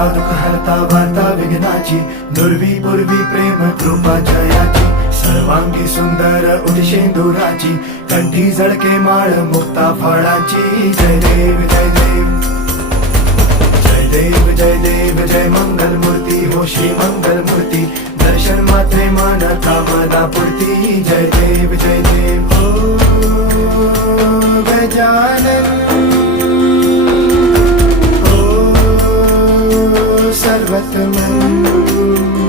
हरता दुःख हरता वार्ता विघ्नाची, दुर्वी पूर्वी प्रेम कृपा जयाची, सर्वांगी सुंदर उदिशेंदुराची, कंठी झळके माळ मुक्ता फळाची. जय देव जय देव जय देव जय देव जय मंगल मूर्ती हो श्री मंगल मूर्ती, दर्शन मात्रे मन कामना पूर्ती. जय देव जय देव हो गजानन हो सर्वतमन.